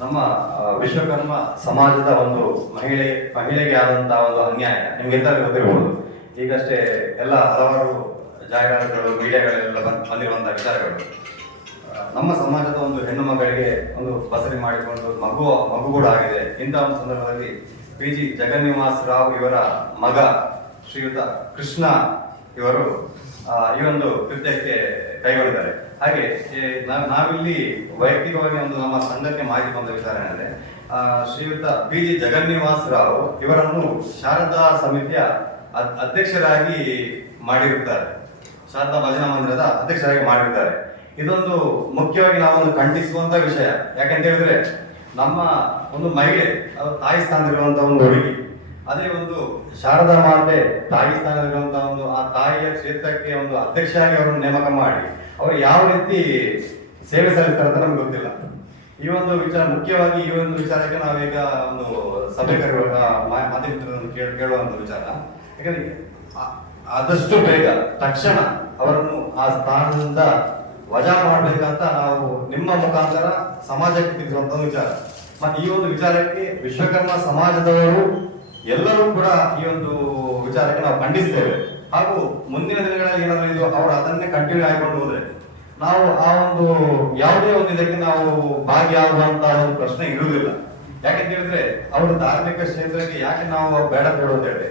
ನಮ್ಮ ವಿಶ್ವಕರ್ಮ ಸಮಾಜದ ಒಂದು ಮಹಿಳೆಗೆ ಆದಂತಹ ಒಂದು ಅನ್ಯಾಯ ನಿಮ್ಗೆ ಎಲ್ಲರಿಗೂ ಗೊತ್ತಿರಬಹುದು. ಈಗಷ್ಟೇ ಎಲ್ಲ ಹಲವಾರು ಜಾಹೀರಾತುಗಳು ಮೀಡಿಯಾಗಳೆಲ್ಲ ಬಂದಿರುವಂತಹ ವಿಚಾರಗಳು. ನಮ್ಮ ಸಮಾಜದ ಒಂದು ಹೆಣ್ಣು ಮಗಳಿಗೆ ಒಂದು ಬಸರಿ ಮಾಡಿಕೊಂಡು ಮಗು ಕೂಡ ಆಗಿದೆ. ಇಂತಹ ಒಂದು ಸಂದರ್ಭದಲ್ಲಿ PG ಜಗನ್ನಿವಾಸ್ ರಾವ್ ಇವರ ಮಗ ಶ್ರೀಯುತ ಕೃಷ್ಣ ಇವರು ಈ ಒಂದು ಕೃತ್ಯಕ್ಕೆ ಕೈಗೊಂಡಿದ್ದಾರೆ. ಹಾಗೆ ನಾವಿಲ್ಲಿ ವೈಯಕ್ತಿಕವಾಗಿ ಒಂದು ನಮ್ಮ ಸಂಘಕ್ಕೆ ಮಾಹಿತಿ ಬಂದ ವಿಚಾರ ಏನಂದ್ರೆ, ಶ್ರೀಯುತ PG ಜಗನ್ನಿವಾಸ್ ರಾವ್ ಇವರನ್ನು ಶಾರದಾ ಸಮಿತಿಯ ಅಧ್ಯಕ್ಷರಾಗಿ ಮಾಡಿರುತ್ತಾರೆ. ಶಾರದಾ ಭಜನಾ ಮಂದಿರದ ಅಧ್ಯಕ್ಷರಾಗಿ ಮಾಡಿರುತ್ತಾರೆ. ಇದೊಂದು ಮುಖ್ಯವಾಗಿ ನಾವೊಂದು ಖಂಡಿಸುವಂತ ವಿಷಯ. ಯಾಕಂತ ಹೇಳಿದ್ರೆ, ನಮ್ಮ ಒಂದು ಮಹಿಳೆ ತಾಯಿ ಸ್ಥಾನದಲ್ಲಿರುವಂತಹ ಒಂದು ಹುಡುಗಿ, ಅದೇ ಒಂದು ಶಾರದಾ ಮಾತೆ ತಾಯಿ ಸ್ಥಾನದಲ್ಲಿರುವಂತಹ ಒಂದು ಆ ತಾಯಿಯ ಕ್ಷೇತ್ರಕ್ಕೆ ಒಂದು ಅಧ್ಯಕ್ಷರಾಗಿ ಅವರನ್ನು ನೇಮಕ ಮಾಡಿ ಅವರು ಯಾವ ರೀತಿ ಸೇವೆ ಸಲ್ಲಿಸ್ತಾರೆ ಅಂತ ನಮ್ಗೆ ಗೊತ್ತಿಲ್ಲ. ಈ ಒಂದು ವಿಚಾರ ಮುಖ್ಯವಾಗಿ ಈ ಒಂದು ವಿಚಾರಕ್ಕೆ ನಾವೀಗ ಒಂದು ಸಭೆ ಮಾಧ್ಯಮದಲ್ಲಿ ಕೇಳುವಂತ ವಿಚಾರ. ಯಾಕಂದ್ರೆ ಆದಷ್ಟು ಬೇಗ ತಕ್ಷಣ ಅವರನ್ನು ಆ ಸ್ಥಾನದಿಂದ ವಜಾ ಮಾಡಬೇಕಂತ ನಾವು ನಿಮ್ಮ ಮುಖಾಂತರ ಸಮಾಜಕ್ಕೆ ತಿಳಿಸುವಂತ ವಿಚಾರ. ಮತ್ತೆ ಈ ಒಂದು ವಿಚಾರಕ್ಕೆ ವಿಶ್ವಕರ್ಮ ಸಮಾಜದವರು ಎಲ್ಲರೂ ಕೂಡ ಈ ಒಂದು ವಿಚಾರಕ್ಕೆ ನಾವು ಖಂಡಿಸ್ತೇವೆ. ಹಾಗೂ ಮುಂದಿನ ದಿನಗಳಲ್ಲಿ ಏನಾದರೂ ಇದು ಅವರು ಅದನ್ನೇ ಕಂಟಿನ್ಯೂ ಆಗಿಕೊಂಡು ಹೋದ್ರೆ ನಾವು ಆ ಒಂದು ಯಾವುದೇ ಒಂದು ಇದಕ್ಕೆ ನಾವು ಭಾಗಿಯಾಗುವಂತ ಒಂದು ಪ್ರಶ್ನೆ ಇರುವುದಿಲ್ಲ. ಯಾಕೆಂತ ಹೇಳಿದ್ರೆ ಅವರು ಧಾರ್ಮಿಕ ಕ್ಷೇತ್ರಕ್ಕೆ ಯಾಕೆ ನಾವು ಬೇಡ ಹೇಳೋದು ಹೇಳಿ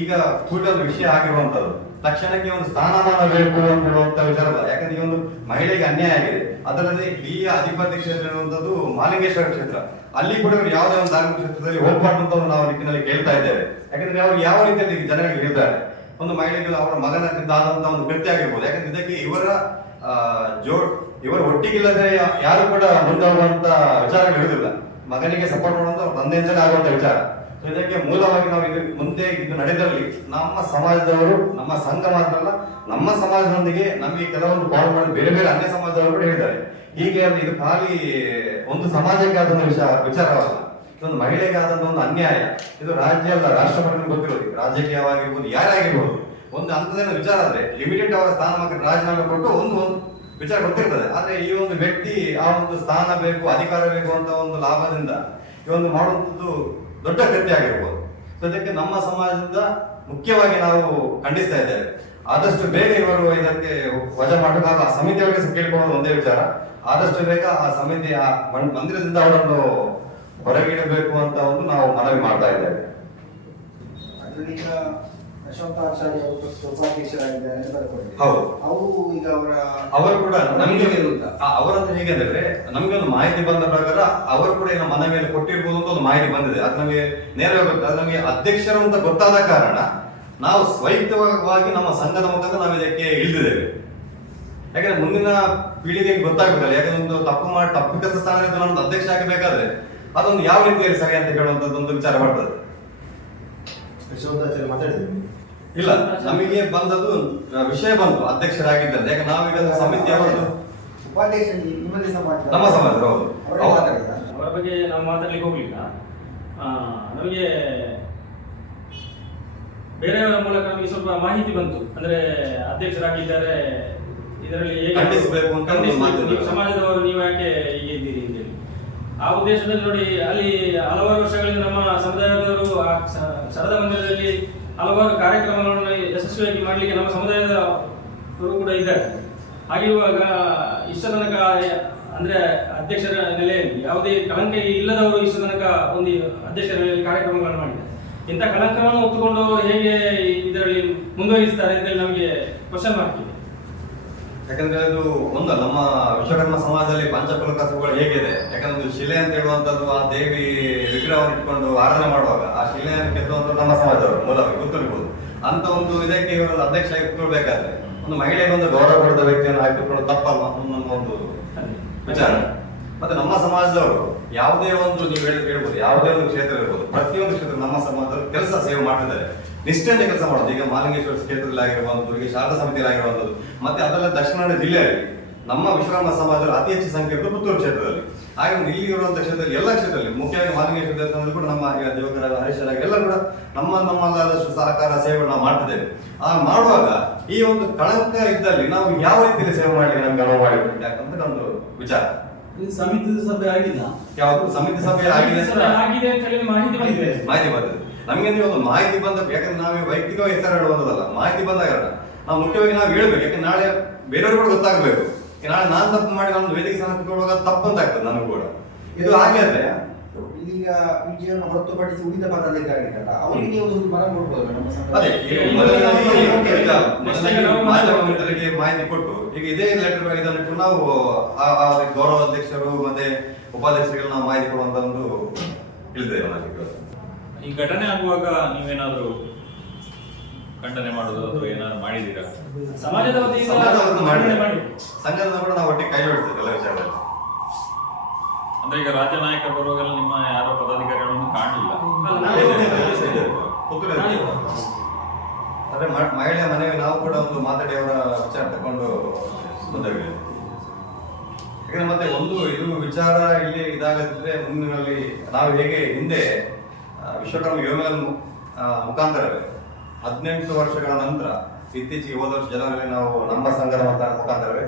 ಈಗ ಕೂಡ ಒಂದು ವಿಷಯ ಆಗಿರುವಂತದ್ದು. ತಕ್ಷಣಕ್ಕೆ ಒಂದು ಸ್ಥಾನಮಾನ ಬೇಕು ಅಂತ ಹೇಳುವಂತ ವಿಚಾರ ಅಲ್ಲ. ಯಾಕಂದ್ರೆ ಈ ಒಂದು ಮಹಿಳೆಗೆ ಅನ್ಯಾಯ ಆಗಿದೆ. ಅದರಲ್ಲಿ ಈ ಅಧಿಪತಿ ಕ್ಷೇತ್ರ ಇರುವಂತದ್ದು ಮಾಲಿಂಗೇಶ್ವರ ಕ್ಷೇತ್ರ. ಅಲ್ಲಿ ಕೂಡ ಯಾವುದೇ ಒಂದು ಧಾರ್ಮಿಕ ಕ್ಷೇತ್ರದಲ್ಲಿ ಹೋಗ್ಬಾರ್ದು ಅಂತ ನಾವು ನಿಟ್ಟಿನಲ್ಲಿ ಕೇಳ್ತಾ ಇದ್ದೇವೆ. ಯಾಕಂದ್ರೆ ಅವರು ಯಾವ ರೀತಿಯಲ್ಲಿ ಜನರಿಗೆ ಹೇಳ್ತಾರೆ, ಒಂದು ಮಹಿಳೆಗೆ ಅವರ ಮಗನಕ್ಕಿಂತಾದಂತ ಒಂದು ಕೃತ್ಯ ಆಗಿರ್ಬೋದು. ಯಾಕಂದ್ರೆ ಇದಕ್ಕೆ ಇವರ ಒಟ್ಟಿಗಿಲ್ಲದೆ ಯಾರು ಕೂಡ ಮುಂದಾಗುವಂತ ವಿಚಾರಗಳಿರುವುದಿಲ್ಲ. ಮಗನಿಗೆ ಸಪೋರ್ಟ್ ಮಾಡುವಂತ ಅವ್ರ ತಂದೆಯಿಂದಲೇ ಆಗುವಂತ ವಿಚಾರ. ಇದಕ್ಕೆ ಮೂಲವಾಗಿ ನಾವು ಮುಂದೆ ಇದು ನಡೆದಲ್ಲಿ ನಮ್ಮ ಸಮಾಜದವರು, ನಮ್ಮ ಸಂಘ ಮಾತ್ರ ಅಲ್ಲ, ನಮ್ಮ ಸಮಾಜದೊಂದಿಗೆ ನಮಗೆ ಕೆಲವೊಂದು ಫಾಲೋ ಮಾಡಿ ಬೇರೆ ಬೇರೆ ಅನ್ಯ ಸಮಾಜದವರು ಕೂಡ ಹೇಳಿದ್ದಾರೆ. ಹೀಗೆ ಇದು ಖಾಲಿ ಒಂದು ಸಮಾಜಕ್ಕೆ ಆದಂತ ವಿಚಾರವಲ್ಲ, ಇದೊಂದು ಮಹಿಳೆಗೆ ಆದಂತ ಒಂದು ಅನ್ಯಾಯ. ಇದು ರಾಜ್ಯ ಅಲ್ಲ, ರಾಷ್ಟ್ರ ಮಟ್ಟದಲ್ಲಿ ಗೊತ್ತಿರೋದು. ರಾಜಕೀಯವಾಗಿರ್ಬೋದು, ಯಾರಾಗಿರ್ಬೋದು, ಒಂದು ಹಂತದ ವಿಚಾರ ಆದ್ರೆ ಲಿಮಿಟೆಡ್ ಅವರ ಸ್ಥಾನಮಾನಕ್ಕೆ ರಾಜೀನಾಮೆ ಕೊಟ್ಟು ಒಂದು ವಿಚಾರ ಗೊತ್ತಿರ್ತದೆ. ಆದ್ರೆ ಈ ಒಂದು ವ್ಯಕ್ತಿ ಆ ಒಂದು ಸ್ಥಾನ ಬೇಕು, ಅಧಿಕಾರ ಬೇಕು ಅಂತ ಒಂದು ಲಾಭದಿಂದ ಈ ಒಂದು ಮಾಡುವಂಥದ್ದು ದೊಡ್ಡ ಕೃತ್ಯ ಆಗಿರ್ಬೋದು. ಅದಕ್ಕೆ ನಮ್ಮ ಸಮಾಜದಿಂದ ಮುಖ್ಯವಾಗಿ ನಾವು ಖಂಡಿಸ್ತಾ ಇದ್ದೇವೆ. ಆದಷ್ಟು ಬೇಗ ಇವರು ಇದಕ್ಕೆ ವಜಾ ಮಾಡಬೇಕು. ಆ ಸಮಿತಿಯವರಿಗೆ ಕೇಳಿಕೊಳ್ಳೋದು ಒಂದೇ ವಿಚಾರ, ಆದಷ್ಟು ಬೇಗ ಆ ಸಮಿತಿ ಆ ಮಂದಿರದಿಂದ ಅವರನ್ನು ಹೊರಗಿಡಬೇಕು ಅಂತ ಒಂದು ನಾವು ಮನವಿ ಮಾಡ್ತಾ ಇದ್ದೇವೆ. ಹೌದು, ಅವರು ಕೂಡ ನಮಗೆ ಅವರನ್ನು ಹೇಗೆ ಅಂದ್ರೆ, ನಮ್ಗೆ ಒಂದು ಮಾಹಿತಿ ಬಂದ ಪ್ರಕಾರ ಅವರು ಕೂಡ ಏನೋ ಮನವಿಯಲ್ಲಿ ಕೊಟ್ಟಿರ್ಬೋದು ಅಂತ ಒಂದು ಮಾಹಿತಿ ಬಂದಿದೆ. ಅದು ನಮಗೆ ನೇರವಾಗಿ ಅದು ನಮಗೆ ಅಧ್ಯಕ್ಷರು ಅಂತ ಗೊತ್ತಾದ ಕಾರಣ ನಾವು ಸ್ವೈತವಾಗಿ ನಮ್ಮ ಸಂಘದ ಮುಖಾಂತರ ನಾವು ಇದಕ್ಕೆ ಇಳಿದಿದ್ದೇವೆ. ಯಾಕಂದ್ರೆ ಮುಂದಿನ ಪೀಳಿಗೆಗೆ ಗೊತ್ತಾಗಬೇಕಲ್ಲ. ಯಾಕಂದ್ರೆ ಒಂದು ತಪ್ಪಿತ ಸ್ಥಾನದಿಂದ ನಮ್ದು ಅಧ್ಯಕ್ಷ ಆಗಬೇಕಾದ್ರೆ ಅದೊಂದು ಯಾವ ರೀತಿಯಲ್ಲಿ ಸರಿ ಅಂತ ಹೇಳುವಂತದ್ದು ಒಂದು ವಿಚಾರ ಬರ್ತದೆ. ಇಲ್ಲ, ನಮಗೆ ಬಂದದ್ದು ವಿಷಯ ಬಂತು ಅಧ್ಯಕ್ಷರಾಗಿದ್ದಾರೆ. ಯಾಕೆ ನಾವೀಗ ಸಮಿತಿ ಅವರದ್ದು ನಮ್ಮ ಸಮಾಜ ಅವರ ಬಗ್ಗೆ ನಾವು ಮಾತಾಡ್ಲಿಕ್ಕೆ ಹೋಗ್ಲಿಲ್ಲ. ನಮಗೆ ಬೇರೆಯವರ ಮೂಲಕ ನಮಗೆ ಸ್ವಲ್ಪ ಮಾಹಿತಿ ಬಂತು. ಅಂದ್ರೆ ಅಧ್ಯಕ್ಷರಾಗಿದ್ದಾರೆ, ಇದರಲ್ಲಿ ಖಂಡಿಸಬೇಕು ಅಂತ ಸಮಾಜದವರು ನೀವು ಯಾಕೆ ಹೀಗೆ ಇದ್ದೀರಿ ಅಂತೇಳಿ. ಆ ಉದ್ದೇಶದಲ್ಲಿ ನೋಡಿ, ಅಲ್ಲಿ ಹಲವಾರು ವರ್ಷಗಳಿಂದ ನಮ್ಮ ಸಮುದಾಯದವರು ಶಾರದಾ ಮಂದಿರದಲ್ಲಿ ಹಲವಾರು ಕಾರ್ಯಕ್ರಮಗಳನ್ನು ಯಶಸ್ವಿಯಾಗಿ ಮಾಡಲಿಕ್ಕೆ ನಮ್ಮ ಸಮುದಾಯದವರು ಕೂಡ ಇದ್ದಾರೆ. ಹಾಗಿರುವಾಗ ಇಷ್ಟ ತನಕ ಅಂದ್ರೆ ಅಧ್ಯಕ್ಷರ ನೆಲೆಯಲ್ಲಿ ಯಾವುದೇ ಕಳಂಕ ಇಲ್ಲದವರು ಇಷ್ಟ ತನಕ ಒಂದು ಅಧ್ಯಕ್ಷರ ನೆಲೆಯಲ್ಲಿ ಕಾರ್ಯಕ್ರಮಗಳನ್ನು ಮಾಡಿದ್ದಾರೆ. ಇಂಥ ಕಳಂಕವನ್ನು ಹೊತ್ತುಕೊಂಡು ಹೇಗೆ ಇದರಲ್ಲಿ ಮುಂದುವರಿಸ್ತಾರೆ ಅಂತೇಳಿ ನಮಗೆ ಕ್ವಶನ್ ಮಾರ್ಕ್ ಇದೆ. ಯಾಕಂದ್ರೆ ಅದು ಒಂದು ನಮ್ಮ ವಿಶ್ವಕರ್ಮ ಸಮಾಜದಲ್ಲಿ ಪಂಚಕುಲ ಕಸುಬುಗಳು ಹೇಗಿದೆ. ಯಾಕಂದ್ರೆ ಶಿಲೆ ಅಂತ ಹೇಳುವಂತದ್ದು ಆ ದೇವಿ ವಿಗ್ರಹವನ್ನು ಇಟ್ಕೊಂಡು ಆರಾಧನೆ ಮಾಡುವಾಗ ಆ ಶಿಲೆಯನ್ನು ಕೆತ್ತುವಂತ ನಮ್ಮ ಸಮಾಜದವರು ಮೂಲವಾಗಿ ಗೊತ್ತಿರ್ಬೋದು. ಅಂತ ಒಂದು ಇದಕ್ಕೆ ಇವರೊಂದು ಅಧ್ಯಕ್ಷ ಆಗಿ ಕೂತ್ಕೊಳ್ಬೇಕಾದ್ರೆ ಒಂದು ಮಹಿಳೆಗೆ ಒಂದು ಗೌರವ ಕೊಡದ ವ್ಯಕ್ತಿಯನ್ನು ಹಾಕಿಕೊಂಡು ತಪ್ಪಲ್ಲ ನಮ್ಮ ಒಂದು ವಿಚಾರ. ಮತ್ತೆ ನಮ್ಮ ಸಮಾಜದವರು ಯಾವುದೇ ಒಂದು ನೀವು ಹೇಳ್ಬೋದು, ಯಾವುದೇ ಒಂದು ಕ್ಷೇತ್ರ ಇರ್ಬೋದು, ಪ್ರತಿಯೊಂದು ಕ್ಷೇತ್ರ ನಮ್ಮ ಸಮಾಜದವರು ಕೆಲಸ ಸೇವೆ ಮಾಡ್ತಿದ್ದಾರೆ, ನಿಷ್ಠೆಯಿಂದ ಕೆಲಸ ಮಾಡೋದು. ಈಗ ಮಾಲಿಂಗೇಶ್ವರ ಕ್ಷೇತ್ರದಲ್ಲಿ ಆಗಿರುವಂಥದ್ದು, ಈಗ ಶಾರದಾ ಸಮಿತಿಯಲ್ಲಿ ಆಗಿರುವಂಥದ್ದು, ಮತ್ತೆ ಅದೆಲ್ಲ ದಕ್ಷಿಣ ಕನ್ನಡ ಜಿಲ್ಲೆಯಲ್ಲಿ ನಮ್ಮ ವಿಶ್ವಕರ್ಮ ಸಮಾಜದಲ್ಲಿ ಅತಿ ಹೆಚ್ಚು ಸಂಖ್ಯೆ ಇರುವುದು ಪುತ್ತೂರು ಕ್ಷೇತ್ರದಲ್ಲಿ. ಹಾಗೆ ಇಲ್ಲಿ ಇರುವಂತಹ ಕ್ಷೇತ್ರದಲ್ಲಿ ಎಲ್ಲ ಕ್ಷೇತ್ರದಲ್ಲಿ ಮುಖ್ಯವಾಗಿ ಮಾಲಿಂಗೇಶ್ವರ ದೇವಸ್ಥಾನದಲ್ಲಿ ಕೂಡ ನಮ್ಮ ದೇವಕರ ಹರೀಶರಾಗಿ ಎಲ್ಲ ಕೂಡ ನಮ್ಮದಾದಷ್ಟು ಸಹಕಾರ ಸೇವೆ ನಾವು ಮಾಡ್ತಿದ್ದೇವೆ. ಆ ಮಾಡುವಾಗ ಈ ಒಂದು ಕಳಂಕ ಇದ್ದಲ್ಲಿ ನಾವು ಯಾವ ರೀತಿಯಲ್ಲಿ ಸೇವೆ ಮಾಡಲಿಕ್ಕೆ ನಮ್ಗೆ ಅನುವು ಮಾಡಿಕೊಡ್ಬೇಕಂತ ಒಂದು ವಿಚಾರ. ಸಮಿತಿ ಸಭೆ ಆಗಿಲ್ಲ. ಯಾವುದು ಸಮಿತಿ ಸಭೆ ಆಗಿದೆ ಅಂತ ಆಗಿದೆ ಅಂತ ಹೇಳಿ ಮಾಹಿತಿ ಬಂದಿದೆ. ಮಾಹಿತಿ ಬಂದಿದೆ ನಮ್ಗೆ. ಒಂದು ಮಾಹಿತಿ ಬಂದ, ಯಾಕಂದ್ರೆ ನಾವು ವೈಯಕ್ತಿಕ ಹೆಸರು ಹೇಳುವುದಲ್ಲ, ಮಾಹಿತಿ ಬಂದಾಗ ನಾವು ಮುಖ್ಯವಾಗಿ ನಾವು ಹೇಳ್ಬೇಕು. ಯಾಕಂದ್ರೆ ನಾಳೆ ಬೇರೆಯವ್ರು ಕೂಡ ಗೊತ್ತಾಗಬೇಕು. ನಾಳೆ ನಾನು ತಪ್ಪು ಮಾಡಿ ನಾನು ವೇದಿಕೆ ಸಮರ್ಪಿಸುವಾಗ ತಪ್ಪು ಅಂತ ಆಗ್ತದೆ ನನಗೂ ಕೂಡ. ಇದು ಹಾಗೆ ಅಂದ್ರೆ ಇದೀಗ ವಿಜಯವನ್ನು ಹೊರತುಪಡಿಸಿ ಉಳಿದ ಪದಾಧಿಕಾರಿಗಳ ಅವರಿಗೆ ನೀವು ಒಂದು ಮನ ಕೊಡ್ಬೋದು ನಮ್ಮ ಅದೇ ಈಗ ಮಾಧ್ಯಮ ಮಿತ್ರರಿಗೆ ಮಾಹಿತಿ ಕೊಟ್ಟು ಈಗ ಇದೇ ಲೆಟರ್ ಇದನ್ನು ನಾವು ಗೌರವ ಅಧ್ಯಕ್ಷರು ಮತ್ತೆ ಉಪಾಧ್ಯಕ್ಷರಿಗೆ ನಾವು ಮಾಹಿತಿ ಕೊಡುವಂತ ಒಂದು ಇಳಿದೇವೆ ನನಗೆ. ಈ ಘಟನೆ ಆಗುವಾಗ ನೀವೇನಾದ್ರೂ ಖಂಡನೆ ಮಾಡೋದು ಅಥವಾ ಏನಾದ್ರು ಮಾಡಿದ್ದೀರಾ? ಸಮಾಜದ ವತಿಯಿಂದ ಸಂಘದ ಕೂಡ ನಾವು ಒಟ್ಟಿಗೆ ಕೈ ಜೋಡಿಸ್ತೇವೆ ಎಲ್ಲ ವಿಚಾರದಲ್ಲಿ. ಅಂದ್ರೆ ಈಗ ರಾಜ್ಯ ನಾಯಕರು ಬರುವಾಗೆಲ್ಲ ನಿಮ್ಮ ಯಾರೋ ಪದಾಧಿಕಾರಿಗಳನ್ನು ಕಾಣಲಿಲ್ಲ. ಅದೇ ಮಹಿಳೆಯ ಮನೆಗೆ ನಾವು ಕೂಡ ಒಂದು ಮಾತಾಡಿ ಅವರ ವಿಚಾರ ತಗೊಂಡು ಬಂದೇವೆ. ಯಾಕಂದ್ರೆ ಮತ್ತೆ ಒಂದು ಇದು ವಿಚಾರ ಇಲ್ಲಿ ಇದಾಗದಿದ್ರೆ ಮುಂದಿನಲ್ಲಿ ನಾವು ಹೇಗೆ ಹಿಂದೆ ವಿಶ್ವಕರ್ಮ ಯೋಗದ ಮುಖಾಂತರವೇ 18 ವರ್ಷಗಳ ನಂತರ ಇತ್ತೀಚೆಗೆ ಹೋದ ವರ್ಷ ಜನವರಿ ನಾವು ನಮ್ಮ ಸಂಘದ ಮುಖಾಂತರವೇ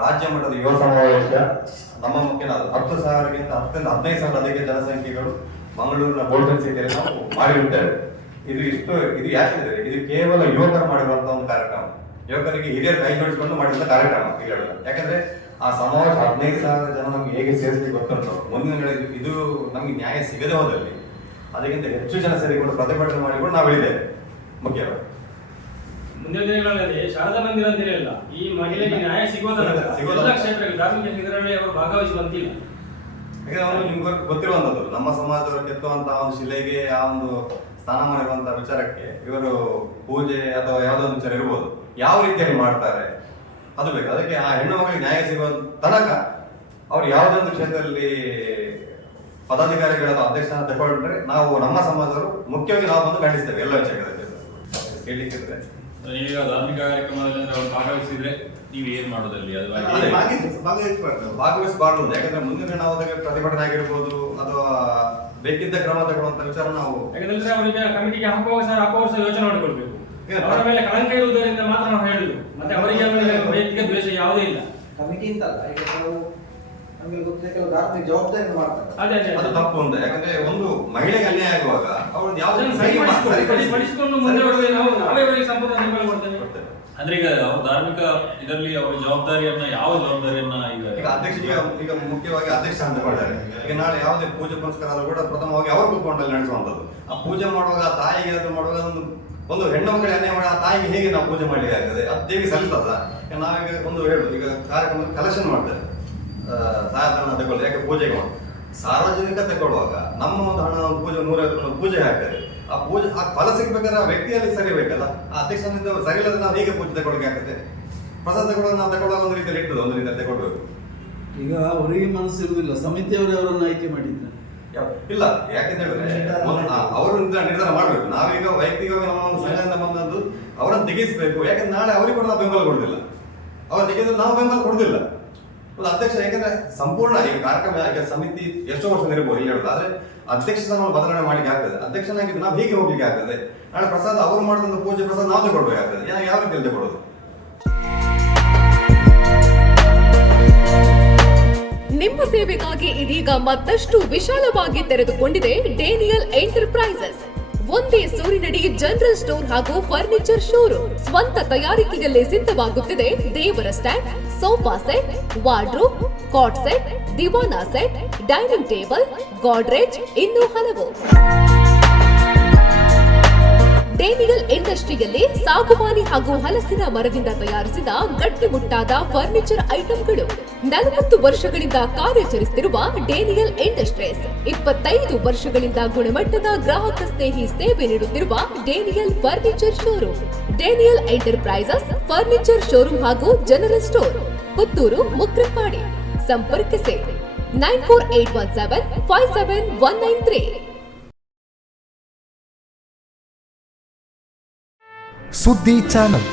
ರಾಜ್ಯ ಮಟ್ಟದ ಯುವ ಸಮಾವೇಶ ನಮ್ಮ ಮುಖ್ಯ 10,000ಗಿಂತ 15,000 ಅಧಿಕ ಜನಸಂಖ್ಯೆಗಳು ಮಂಗಳೂರಿನ ಗೋಲ್ಡನ್ ಸಿಟಿಯಲ್ಲಿ ನಾವು ಮಾಡಿರುತ್ತೇವೆ. ಇದು ಯಾಕಿದೆ? ಇದು ಕೇವಲ ಯುವಕರು ಮಾಡಿರುವಂತಹ ಒಂದು ಕಾರ್ಯಕ್ರಮ, ಯುವಕರಿಗೆ ಹಿರಿಯರು ಕೈ ಜೋಡಿಸಿಕೊಂಡು ಮಾಡಿರುವಂತ ಕಾರ್ಯಕ್ರಮ ಈಗ. ಯಾಕಂದ್ರೆ ಆ ಸಮಾವೇಶ 15,000 ಜನ ನಮ್ಗೆ ಹೇಗೆ ಸೇರಿಸಲಿಕ್ಕೆ ಗೊತ್ತುಂಟು. ಮುಂದಿನ ಇದು ನಮ್ಗೆ ನ್ಯಾಯ ಸಿಗದೆ ಹೋದಲ್ಲಿ ಅದಕ್ಕಿಂತ ಹೆಚ್ಚು ಜನ ಸೇರಿಕೊಂಡು ಪ್ರತಿಭಟನೆ ಮಾಡಿಕೊಂಡು ನಾವು ಹೇಳಿದ್ದೇವೆ ಮುಖ್ಯವಾಗಿ. ಮುಂದಿನ ದಿನಗಳಲ್ಲಿ ಶಾರದಾ ಮಂದಿರ ಅಂತ ಹೇಳಿಲ್ಲ, ಈ ಮಹಿಳೆಗೆ ನ್ಯಾಯ ಸಿಗೋದಲ್ಲ. ಎಲ್ಲ ಕ್ಷೇತ್ರಗಳಲ್ಲಿ ಧಾರ್ಮಿಕ ಕ್ಷೇತ್ರಗಳಲ್ಲಿ ಅವರು ಭಾಗವಹಿಸುವಂತಿಲ್ಲ. ಯಾಕಂದ್ರೆ ಅವನು ನಿಮ್ಗೆ ಗೊತ್ತಿರುವಂತದ್ದು ನಮ್ಮ ಸಮಾಜದವರು ಕೆತ್ತುವಂತಹ ಒಂದು ಶಿಲೆಗೆ ಆ ಒಂದು ಸ್ಥಾನಮಾನ ಇರುವಂತಹ ವಿಚಾರಕ್ಕೆ ಇವರು ಪೂಜೆ ಅಥವಾ ಯಾವುದೋ ಒಂದು ವಿಚಾರ ಇರ್ಬೋದು, ಯಾವ ರೀತಿಯಲ್ಲಿ ಮಾಡ್ತಾರೆ ಅದು ಬೇಕು. ಅದಕ್ಕೆ ಆ ಹೆಣ್ಣು ಮಗಳಿಗೆ ನ್ಯಾಯ ಸಿಗುವ ತನಕ ಅವ್ರು ಯಾವುದೊಂದು ಕ್ಷೇತ್ರದಲ್ಲಿ ಪದಾಧಿಕಾರಿಗಳ ಅಥವಾ ಅಧ್ಯಕ್ಷನ ತಗೊಂಡ್ರೆ ನಾವು ನಮ್ಮ ಸಮಾಜದವರು ಮುಖ್ಯವಾಗಿ ನಾವು ಬಂದು ಖಂಡಿಸ್ತೇವೆ ಎಲ್ಲ ವಿಚಾರಗಳಲ್ಲಿ. ಹೇಳಿಕ್ಕಿದ್ರೆ ನೀವೀಗ ಧಾರ್ಮಿಕ ಕಾರ್ಯಕ್ರಮದಲ್ಲಿ ಅಂದ್ರೆ ಅವ್ರು ಭಾಗವಹಿಸಿದ್ರೆ ನೀವು ಏನ್ ಮಾಡೋದಲ್ಲಿ? ಅದು ಭಾಗವಹಿಸಬಾರ್ದು. ಯಾಕಂದ್ರೆ ಮುಂದಿನ ನಾವು ಅದಕ್ಕೆ ಪ್ರತಿಭಟನೆ ಆಗಿರ್ಬೋದು ಅಥವಾ ಬೇಕಿದ್ದ ಕ್ರಮ ತಗೊಳ್ಳುವಂತ ವಿಚಾರ ನಾವು, ಯಾಕಂದ್ರೆ ಅವರಿಗೆ ಕಮಿಟಿಗೆ ಹಾಕುವ ಯೋಚನೆ ಮಾಡಿಕೊಳ್ಬೇಕು. ಅವರ ಮೇಲೆ ಕಳಂಕ ಇರುವುದರಿಂದ ಮಾತ್ರ ನಾವು ಹೇಳುದು, ಮತ್ತೆ ಅವರಿಗೆ ವೈಯಕ್ತಿಕ ದ್ವೇಷ ಯಾವುದೇ ಇಲ್ಲ. ಕಮಿಟಿ ಅಂತಲ್ಲ, ಈಗ ನಾವು ನಮಗೆ ಗೊತ್ತಿಲ್ಲ ಕೆಲವು ಧಾರ್ಮಿಕ ಜವಾಬ್ದಾರಿ ಮಾಡ್ತಾರೆ, ಅದು ತಪ್ಪು ಅಂತ. ಯಾಕಂದ್ರೆ ಒಂದು ಮಹಿಳೆಗೆ ಅನ್ಯಾಯ ಆಗುವಾಗ ಅವ್ರದ್ದು ಯಾವುದನ್ನು ಸರಿಪಡಿಸಿಕೊಂಡು ಮುಂದೆ ಬರುವುದೇ ನಾವು ನಾವೇ ಅವರಿಗೆ ಸಂಪೂರ್ಣ ಬೆಂಬಲ ಕೊಡ್ತೇವೆ. ಅಂದ್ರೆ ಈಗ ಅವ್ರ ಧಾರ್ಮಿಕ ಇದರಲ್ಲಿ ಅವರ ಜವಾಬ್ದಾರಿಯನ್ನ ಯಾವ ಜವಾಬ್ದಾರಿಯನ್ನ ಈಗ ಅಧ್ಯಕ್ಷರಿಗೆ ಈಗ ಮುಖ್ಯವಾಗಿ ಅಧ್ಯಕ್ಷ ಅಂತ ಮಾಡಿದ್ದಾರೆ. ಈಗ ನಾಳೆ ಯಾವುದೇ ಪೂಜೆ ಪುನಸ್ಕಾರ ಆದ್ರೂ ಕೂಡ ಪ್ರಥಮವಾಗಿ ಅವರು ಕೂತ್ಕೊಂಡಲ್ಲಿ ನಡೆಸುವಂತದ್ದು. ಆ ಪೂಜೆ ಮಾಡುವಾಗ ಆ ತಾಯಿಗೆ ಅದು ಮಾಡುವಾಗ ಒಂದು ಹೆಣ್ಣು ಮಕ್ಕಳಿಗೆ ಅನ್ಯಾಯ ಮಾಡಿ ಆ ತಾಯಿಗೆ ಹೇಗೆ ನಾವು ಪೂಜೆ ಮಾಡ್ಲಿಕ್ಕೆ ಆಗ್ತದೆ? ಅದು ದೇವಿ ಸಲ್ತದ? ನಾವೀಗ ಒಂದು ಹೇಳುದು, ಈಗ ಕಾರ್ಯಕ್ರಮ ಕಲೆಕ್ಷನ್ ಮಾಡ್ತಾರೆ ಸಾಧಾರಣ ತಗೊಳ್ಳಿ, ಯಾಕೆ ಪೂಜೆಗೆ ಮಾಡಿ ಸಾರ್ವಜನಿಕ ತಗೊಳ್ಳುವಾಗ ನಮ್ಮ ಒಂದು ಹಣ ಪೂಜೆ 150 ಪೂಜೆ ಹಾಕ್ತಾರೆ. ಆ ಪೂಜೆ ಆ ಫಲ ಸಿಗ್ಬೇಕಾದ್ರೆ ಆ ವ್ಯಕ್ತಿಯಲ್ಲಿ ಸರಿ ಬೇಕಲ್ಲ. ಆ ಅಧ್ಯಕ್ಷನಿಂದ ಸರಿ ಇಲ್ಲದ್ರೆ ನಾವು ಹೇಗೆ ಪೂಜೆ ತಗೊಳ್ಳೋಕೆ ಆಗ್ತದೆ? ಪ್ರಸಾದ ತಗೊಳ್ಳೋದು ನಾವು ತಗೊಳ್ಳುವಾಗ ಒಂದು ರೀತಿಯಲ್ಲಿ ಇರ್ತದೆ, ಒಂದು ರೀತಿಯಲ್ಲಿ ತಗೊಳ್ಬೇಕು. ಈಗ ಅವರಿಗೆ ಮನಸ್ಸು ಇರುವುದಿಲ್ಲ, ಸಮಿತಿಯವರು ಅವರನ್ನು ಆಯ್ಕೆ ಮಾಡಿದ್ದಾರೆ ಇಲ್ಲ. ಯಾಕೆಂತ ಹೇಳಿದ್ರೆ ಅವರು ನಿರ್ಧಾರ ಮಾಡ್ಬೇಕು. ನಾವೀಗ ವೈಯಕ್ತಿಕವಾಗಿ ನಮ್ಮ ಒಂದು ಸಂಘದಿಂದ ಬಂದದ್ದು ಅವರನ್ನು ತೆಗಿಸಬೇಕು. ಯಾಕಂದ್ರೆ ನಾಳೆ ಅವರಿಗೆ ಕೂಡ ನಾವು ಬೆಂಬಲ ಕೊಡುದಿಲ್ಲ, ಅವ್ರು ತೆಗೆದ್ರೆ ನಾವು ಬೆಂಬಲ ಕೊಡುದಿಲ್ಲ. ಒಂದು ಅಧ್ಯಕ್ಷ ಯಾಕಂದ್ರೆ ಸಂಪೂರ್ಣ ಈ ಕಾರ್ಯಕ್ರಮ ಈಗ ಸಮಿತಿ ಎಷ್ಟೋ ವರ್ಷ ಇರ್ಬೋದು ಇಲ್ಲಿ ಹೇಳುದು, ಆದ್ರೆ ಅಧ್ಯಕ್ಷ ಸ್ಥಾನವನ್ನು ಬದಲಾವಣೆ ಮಾಡ್ಲಿಕ್ಕೆ ಆಗ್ತದೆ. ಅಧ್ಯಕ್ಷನಾಗಿದ್ದು ನಾವು ಹೇಗೆ ಹೋಗ್ಲಿಕ್ಕೆ ಆಗ್ತದೆ? ನಾಳೆ ಪ್ರಸಾದ ಅವರು ಮಾಡಿದಂತ ಪೂಜೆ ಪ್ರಸಾದ ನಾವು ತಗೊಳ್ಬೇಕಾಗ್ತದೆ. ಯಾವ ರೀತಿಯಲ್ಲಿ ತಗೊಳ್ಳೋದು? ನಿಮ್ಮ ಸೇವೆಗಾಗಿ ಇದೀಗ ಮತ್ತಷ್ಟು ವಿಶಾಲವಾಗಿ ತೆರೆದುಕೊಂಡಿದೆ ಡೇನಿಯಲ್ ಎಂಟರ್ಪ್ರೈಸಸ್. ಒಂದೇ ಸೂರಿನಡಿ ಜನರಲ್ ಸ್ಟೋರ್ ಹಾಗೂ ಫರ್ನಿಚರ್ ಶೋರೂಮ್. ಸ್ವಂತ ತಯಾರಿಕೆಯಲ್ಲೇ ಸಿದ್ಧವಾಗುತ್ತಿದೆ ದೇವರ stand, sofa set, wardrobe, cot set, ದಿವಾನಾ ಸೆಟ್, ಡೈನಿಂಗ್ ಟೇಬಲ್, ಗಾಡ್ರೇಜ್, ಇನ್ನೂ ಹಲವು. ಡೇನಿಯಲ್ ಇಂಡಸ್ಟ್ರಿಯಲ್ಲಿ ಸಾಗುವಾನಿ ಹಾಗೂ ಹಲಸಿನ ಮರದಿಂದ ತಯಾರಿಸಿದ ಗಟ್ಟಿಮುಟ್ಟಾದ ಫರ್ನಿಚರ್ ಐಟಂಗಳು. 40 ವರ್ಷಗಳಿಂದ ಕಾರ್ಯಾಚರಿಸುತ್ತಿರುವ ಡೇನಿಯಲ್ ಇಂಡಸ್ಟ್ರೀಸ್ 25 ವರ್ಷಗಳಿಂದ ಗುಣಮಟ್ಟದ ಗ್ರಾಹಕ ಸ್ನೇಹಿ ಸೇವೆ ನೀಡುತ್ತಿರುವ Daniel furniture showroom. Daniel enterprises furniture showroom ಹಾಗೂ ಜನರಲ್ ಸ್ಟೋರ್, ಪುತ್ತೂರು, ಮುಕ್ರಪಾಡಿ. ಸಂಪರ್ಕಿಸಿ 9481757193. ಸುದ್ದಿ ಚಾನಲ್